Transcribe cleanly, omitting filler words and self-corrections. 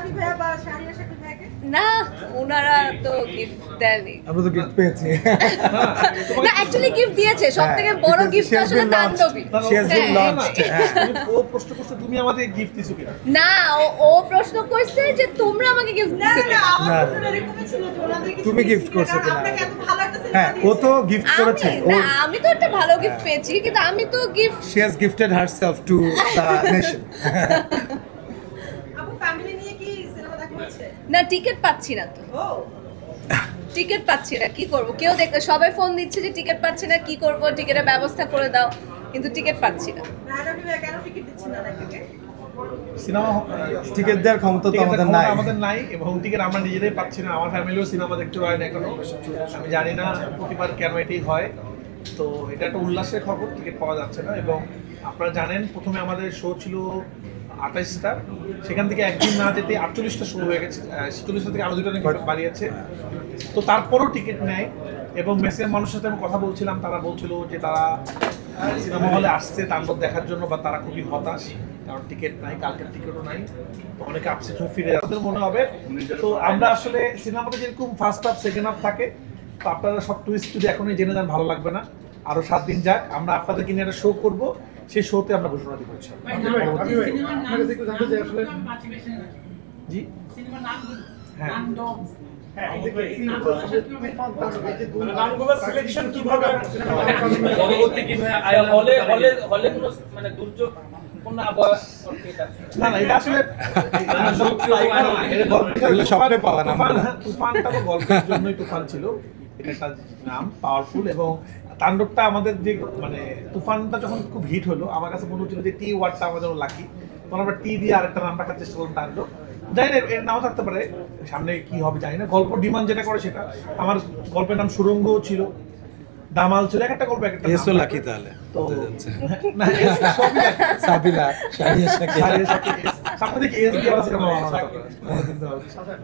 রাফি ভাইয়া বা শাহরিয়ার শাকিব ভাইয়াকে? না, ওনারা তো গিফট দেয়নি। আমরা তো গিফট পেয়েছি। না, অ্যাকচুয়ালি গিফট দিয়েছে। সবথেকে বড় গিফট আসলে তাণ্ডবী। She has been launched. ও প্রশ্ন করছে তুমি আমাদের গিফট দিছো কিনা? না, ও প্রশ্ন করছে যে তোমরা আমাকে গিফট না দিছো না কিনা। আমার কোনো রেকমেন্ড ছিল যে ওনাদের কিছু তুমি gift করছো কারণ কিনা? আপনাকে এত ভালো একটা সিনেমা হ্যাঁ, ও দিয়েছে। তো গিফট করেছে। আমি তো একটা ভালো গিফট পেয়েছি, কিন্তু আমি তো gift She has gifted herself to the nation. আপু ফ্যামিলি নিয়ে কি সিনেমা দেখা হচ্ছে? না, টিকিট পাচ্ছি না তো। ও টিকিট পাচ্ছি না, কি করব? কেউ দেখ, সবাই ফোন দিচ্ছে যে টিকিট পাচ্ছি না, কি করব? টিকিটের ব্যবস্থা করে দাও, কিন্তু টিকিট পাচ্ছি না। রাফি ভাইয়া কেন টিকিট দিচ্ছেন না আপনাকে? সিনেমা টিকিট দেওয়ার ক্ষমতা তো আমাদের নাই। এবং টিকিট আমরা নিজেরাই পাচ্ছি না। আমার ফ্যামিলিও সিনেমা দেখতে পারে না এখনো। আমি জানি না প্রতিবার কেন এটাই হয়। তো এটা একটা উল্লাসের খবর, টিকিট পাওয়া যাচ্ছে না। এবং আপনারা জানেন প্রথমে আমাদের শো ছিল 28টা, সেখান থেকে একদিন না যেতে 48টা শো হয়ে গেছে। 46টা থেকে আরো 2টা নাকি বাড়িয়েছে। তো তারপরও টিকিট নেয়। এবং মেসের মানুষের সাথে আমি কথা বলছিলাম, তারা বলছিল যে তারা সিনেমা হলে আসছে তাণ্ডব দেখার জন্য, বা তারা খুবই হতাশ কারণ টিকিট নাই, কালকের টিকিটও নাই। তো অনেকে আপসেট হয়ে ফিরে যাচ্ছে মনে হবে। তো আমরা আসলে সিনেমাতে যেরকম ফার্স্ট হাফ সেকেন্ড হাফ থাকে, তো আপনারা সব টুইস্ট যদি এখনই জেনে যান ভালো লাগবে না। আরো 7 দিন যাক, আমরা আপনাদেরকে নিয়ে একটা শো করবো, সেই শোতে আমরা ঘোষণা দিব। জি হ্যাঁ, পরবর্তী কি হলে হলে হলে কোনো মানে দুর্যোগ কোনো আবহাওয়া না না এটা আসলে এগুলো স্বপ্নে পাওয়া না। তুফানটা তো গল্পের জন্যই তুফান ছিল, এটা একটা নাম পাওয়ারফুল। এবং তাণ্ডবটা আমাদের যে মানে তুফানটা যখন খুব হিট হলো, আমার কাছে মনে হচ্ছিল যে টি ওয়ার্ডটা আমাদের লাকি, তখন আমরা টি দিয়ে আরেকটা নাম রাখার চেষ্টা করলাম তাণ্ডব। জানি না এর নাও থাকতে পারে, সামনে কি হবে জানি না। গল্প ডিমান্ড যেটা করে সেটা, আমার গল্পের নাম সুরঙ্গ ছিল, দামাল ছিল, একটা গল্প একটা এসো লাকি তাহলে। তো না এস সবই লাকি। সাবিলা, শাহরিয়ার শাকিব। সামনে থেকে এস দিয়ে সিনেমা বানানো হবে।